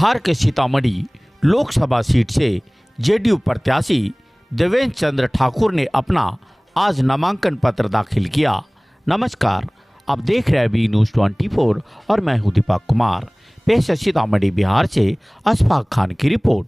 बिहार के सीतामढ़ी लोकसभा सीट से जेडीयू प्रत्याशी देवेंद्र चंद्र ठाकुर ने अपना आज नामांकन पत्र दाखिल किया। नमस्कार, आप देख रहे हैं बी न्यूज़ 24 और मैं हूं दीपक कुमार। पेश है सीतामढ़ी बिहार से अशफाक खान की रिपोर्ट।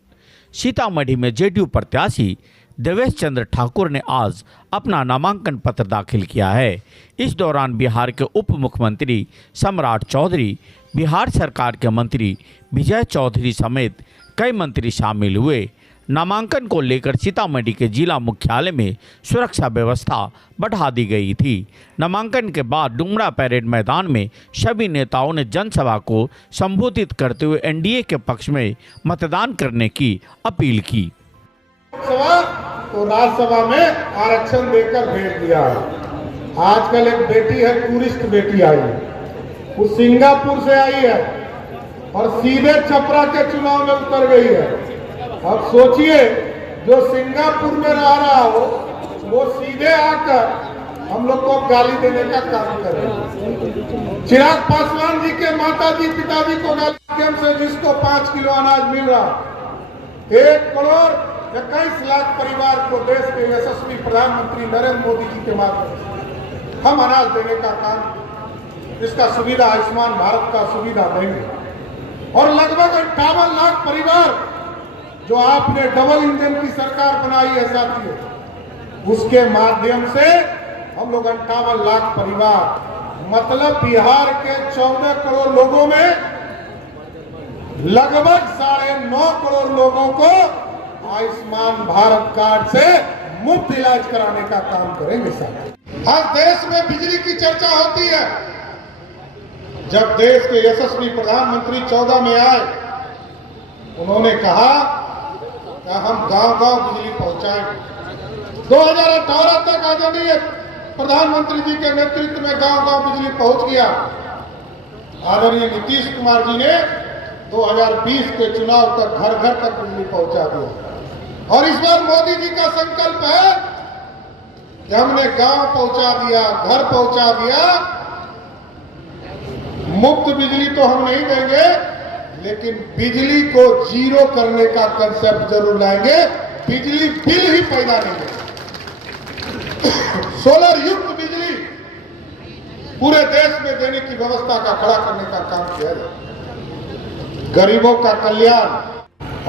सीतामढ़ी में जेडीयू प्रत्याशी देवेंद्र चंद्र ठाकुर ने आज अपना नामांकन पत्र दाखिल किया है। इस दौरान बिहार के उप मुख्यमंत्री सम्राट चौधरी, बिहार सरकार के मंत्री विजय चौधरी समेत कई मंत्री शामिल हुए। नामांकन को लेकर सीतामढ़ी के जिला मुख्यालय में सुरक्षा व्यवस्था बढ़ा दी गई थी। नामांकन के बाद डुमरा परेड मैदान में सभी नेताओं ने जनसभा को संबोधित करते हुए एनडीए के पक्ष में मतदान करने की अपील की। तो राज्यसभा में आरक्षण देकर भेज दिया है। आजकल एक बेटी है, टूरिस्ट बेटी आई है, वो सिंगापुर से आई है और सीधे छपरा के चुनाव में उतर गई है। अब सोचिए, जो सिंगापुर में रह रहा हो वो सीधे आकर हम लोग को गाली देने का काम कर रहे हैं। चिराग पासवान जी के माताजी पिताजी को गाली माध्यम से जिसको 5 किलो अनाज मिल रहा, 1 करोड़ 21 लाख परिवार को देश के यशस्वी प्रधानमंत्री नरेंद्र मोदी जी के माध्यम से हम अनाज देने का काम, इसका सुविधा आयुष्मान भारत का सुविधा देंगे। और लगभग 58 लाख परिवार जो आपने डबल इंजन की सरकार बनाई है साथियों, उसके माध्यम से हम लोग 58 लाख परिवार, मतलब बिहार के 14 करोड़ लोगों में लगभग 9.5 करोड़ लोगों को आयुष्मान भारत कार्ड से मुफ्त इलाज कराने का काम करेंगे साहब। हर देश में बिजली की चर्चा होती है। जब देश के यशस्वी प्रधानमंत्री 14 में आए, उन्होंने कहा कि हम गांव-गांव बिजली पहुंचाएंगे। 2018 तक आदरणीय प्रधानमंत्री जी के नेतृत्व में गांव-गांव बिजली पहुंच गया। आदरणीय नीतीश कुमार जी ने 2020 के चुनाव तक घर घर तक बिजली पहुंचा दिया। और इस बार मोदी जी का संकल्प है कि हमने गांव पहुंचा दिया, घर पहुंचा दिया। मुफ्त बिजली तो हम नहीं देंगे, लेकिन बिजली को जीरो करने का कंसेप्ट जरूर लाएंगे। बिजली बिल ही पैदा नहीं देंगे। सोलर युक्त बिजली पूरे देश में देने की व्यवस्था का खड़ा करने का काम किया जाए। गरीबों का कल्याण,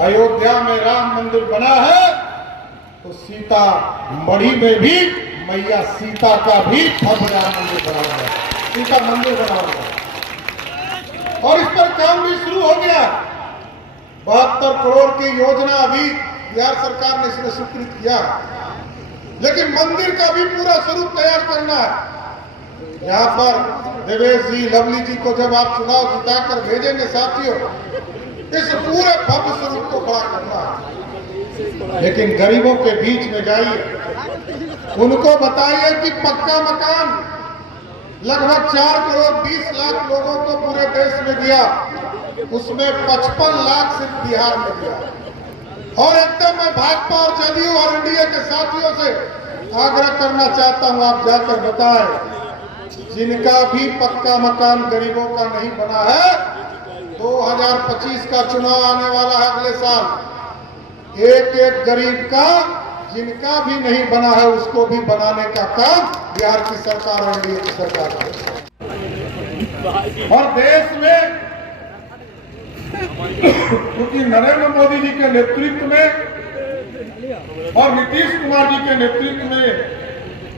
अयोध्या में राम मंदिर बना है तो सीतामढ़ी में भी मैया सीता का भी भव्य राम मंदिर बना हुआ है, सीता मंदिर बना हुआ है। और इस पर काम भी शुरू हो गया। 72 करोड़ की योजना अभी बिहार सरकार ने इसमें स्वीकृत किया, लेकिन मंदिर का भी पूरा स्वरूप तैयार करना है। यहाँ पर देवेश जी, लवली जी को जब आप चुनाव जिताकर भेजेंगे साथियों, इस पूरे भव्य स्वरूप को खड़ा करना है। लेकिन गरीबों के बीच में जाइए, उनको बताइए कि पक्का मकान लगभग 4 करोड़ 20 लाख लोगों को पूरे देश में दिया, उसमें 55 लाख सिर्फ बिहार में दिया। और एकदम मैं भाजपा और जदयू और एनडीए के साथियों से आग्रह करना चाहता हूं, आप जाकर बताएं, जिनका भी पक्का मकान गरीबों का नहीं बना है, 2025 का चुनाव आने वाला है अगले साल, एक गरीब का जिनका भी नहीं बना है उसको भी बनाने का काम बिहार की सरकार और एनडीए की सरकार करेगी। और देश में क्योंकि नरेंद्र मोदी जी के नेतृत्व में और नीतीश कुमार जी के नेतृत्व में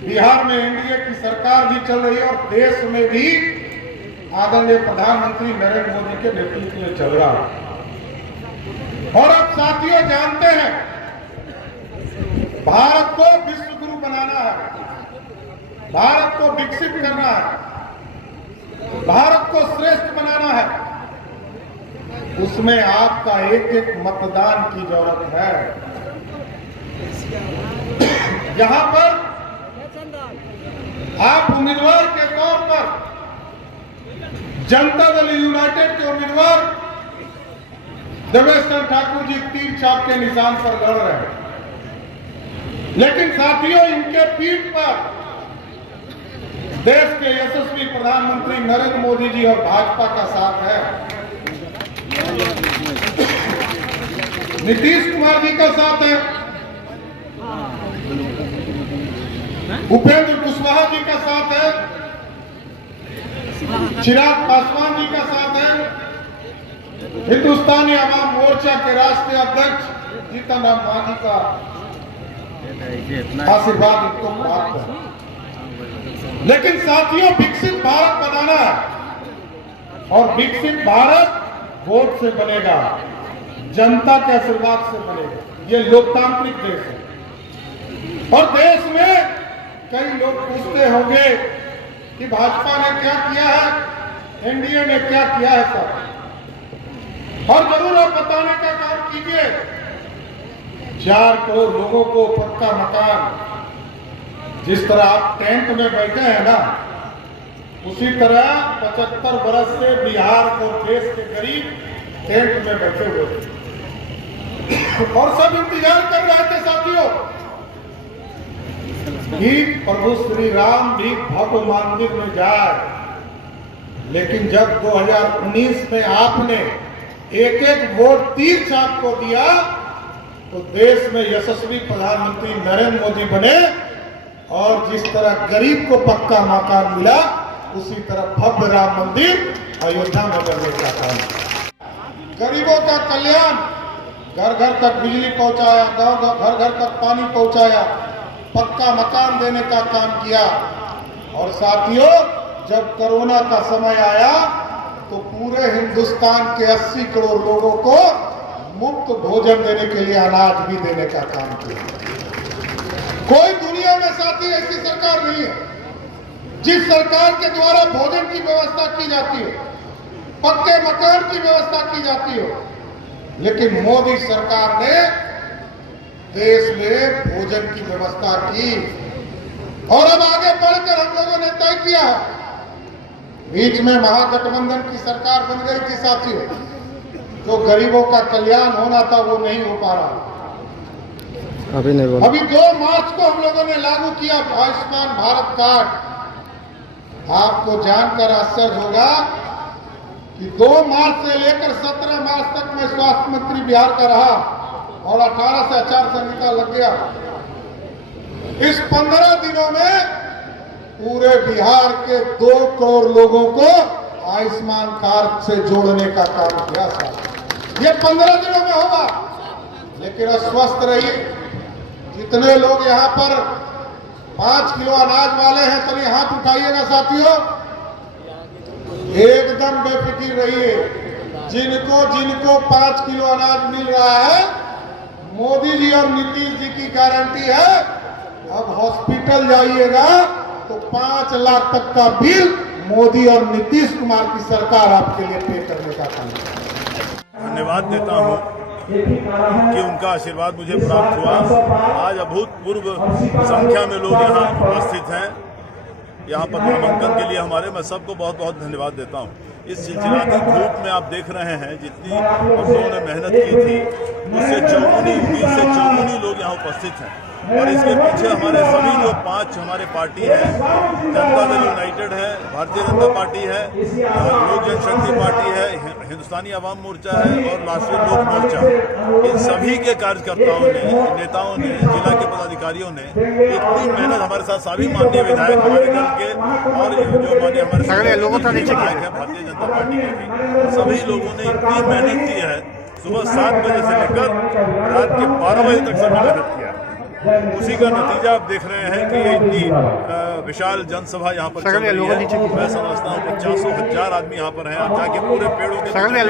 बिहार में एनडीए की सरकार भी चल रही है और देश में भी आदरणीय प्रधानमंत्री नरेंद्र मोदी के नेतृत्व में चल रहा है। और अब साथियों जानते हैं, भारत को विश्व गुरु बनाना है, भारत को विकसित करना है, भारत को श्रेष्ठ बनाना है। उसमें आपका एक मतदान की जरूरत है। यहां पर आप उम्मीदवार के तौर पर जनता दल यूनाइटेड के उम्मीदवार देवेंद्र ठाकुर जी तीर छाप के निशान पर लड़ रहे हैं, लेकिन साथियों इनके पीठ पर देश के यशस्वी प्रधानमंत्री नरेंद्र मोदी जी और भाजपा का साथ है। नीतीश कुमार जी का साथ है, उपेंद्र कुशवाहा जी का साथ है, चिराग पासवान जी का साथ है, हिंदुस्तानी आवाम मोर्चा के राष्ट्रीय अध्यक्ष जीतन राम मांझी का आशीर्वाद इनको प्राप्त है। लेकिन साथियों, विकसित भारत बनाना है और विकसित भारत वोट से बनेगा, जनता के आशीर्वाद से बनेगा। ये लोकतांत्रिक देश है और देश में कई लोग पूछते होंगे कि भाजपा ने क्या किया है, एनडीए ने क्या किया है सब, और जरूर आप बताने का काम कीजिए। 4 करोड़ लोगों को पक्का मकान, जिस तरह आप टेंट में बैठे हैं ना, उसी तरह 75 वर्ष से बिहार और देश के गरीब टेंट में बैठे हुए थे और सब इंतजार कर रहे थे साथियों कि प्रभु श्री राम भी भव्य मंदिर में जाए। लेकिन जब 2019 में आपने एक वोट तीर छाप को दिया तो देश में यशस्वी प्रधानमंत्री नरेंद्र मोदी बने और जिस तरह गरीब को पक्का मकान मिला, उसी तरह भव्य राम मंदिर अयोध्या में बनने का काम। गरीबों का कल्याण, घर घर तक बिजली पहुंचाया, गांव घर घर तक पानी पहुंचाया, पक्का मकान देने का काम किया। और साथियों, जब कोरोना का समय आया तो पूरे हिंदुस्तान के 80 करोड़ लोगों को मुफ्त भोजन देने के लिए अनाज भी देने का काम किया। कोई दुनिया में साथी ऐसी सरकार नहीं है जिस सरकार के द्वारा भोजन की व्यवस्था की जाती हो, पक्के मकान की व्यवस्था की जाती हो। लेकिन मोदी सरकार ने देश में भोजन की व्यवस्था की और अब आगे बढ़कर हम लोगों ने तय किया। बीच में महागठबंधन की सरकार बन गई थी साथियों, जो गरीबों का कल्याण होना था वो नहीं हो पा रहा। अभी 2 मार्च को हम लोगों ने लागू किया आयुष्मान भारत कार्ड। आपको जानकर आश्चर्य होगा कि 2 मार्च से लेकर 17 मार्च तक मैं स्वास्थ्य मंत्री बिहार का रहा और 18 से आचार संहिता लग गया। इस 15 दिनों में पूरे बिहार के 2 करोड़ लोगों को आयुष्मान कार्ड से जोड़ने का काम किया था। ये 15 दिनों में होगा। लेकिन अस्वस्थ रहिए, जितने लोग यहाँ पर 5 किलो अनाज वाले हैं, चलिए हाथ उठाइएगा साथियों। एकदम बेफिक्र रहिए, जिनको 5 किलो अनाज मिल रहा है, मोदी जी और नीतीश जी की गारंटी है, अब हॉस्पिटल जाइएगा तो 5 लाख तक का बिल मोदी और नीतीश कुमार की सरकार आपके लिए पे करने का काम है। धन्यवाद देता हूं कि उनका आशीर्वाद मुझे प्राप्त हुआ। आज अभूतपूर्व संख्या में लोग यहाँ उपस्थित हैं, यहाँ पर नामांकन के लिए हमारे। मैं सबको बहुत बहुत धन्यवाद देता हूँ। इस चिलचिलाती धूप में आप देख रहे हैं जितनी हम लोगों ने मेहनत की थी, उससे चौगुनी लोग यहाँ उपस्थित हैं। और इसके पीछे हमारे सभी जो 5 हमारे पार्टी है, जनता दल यूनाइटेड है, भारतीय जनता पार्टी है, लोक जनशक्ति पार्टी है, हिंदुस्तानी आवाम मोर्चा है और राष्ट्रीय लोक मोर्चा, इन सभी के कार्यकर्ताओं ने, नेताओं ने, जिला के पदाधिकारियों ने इतनी मेहनत हमारे साथ, सभी माननीय विधायक हमारे दल के और जो माननीय हमारे लोगों का विधायक है भारतीय जनता पार्टी के भी, सभी लोगों ने इतनी मेहनत की है। सुबह 7 बजे से लेकर रात के 12 बजे तक सभी मेहनत किया। उसी का नतीजा आप देख रहे हैं कि ये इतनी विशाल जनसभा यहाँ पर चल रही है। मैं समझता हूँ 50,000 आदमी यहाँ पर हैं। आप जाके पूरे पेड़ों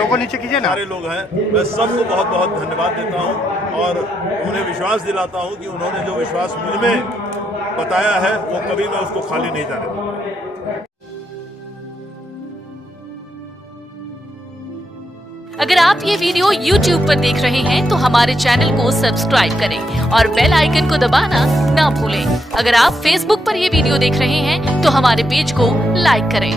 के नीचे कीजिए ना, सारे लोग हैं। मैं सबको बहुत बहुत धन्यवाद देता हूँ और उन्हें विश्वास दिलाता हूँ कि उन्होंने जो विश्वास मुझ में बताया है वो कभी मैं उसको खाली नहीं जाने दूंगा। अगर आप ये वीडियो YouTube पर देख रहे हैं तो हमारे चैनल को सब्सक्राइब करें और बेल आइकन को दबाना ना भूलें। अगर आप Facebook पर ये वीडियो देख रहे हैं तो हमारे पेज को लाइक करें।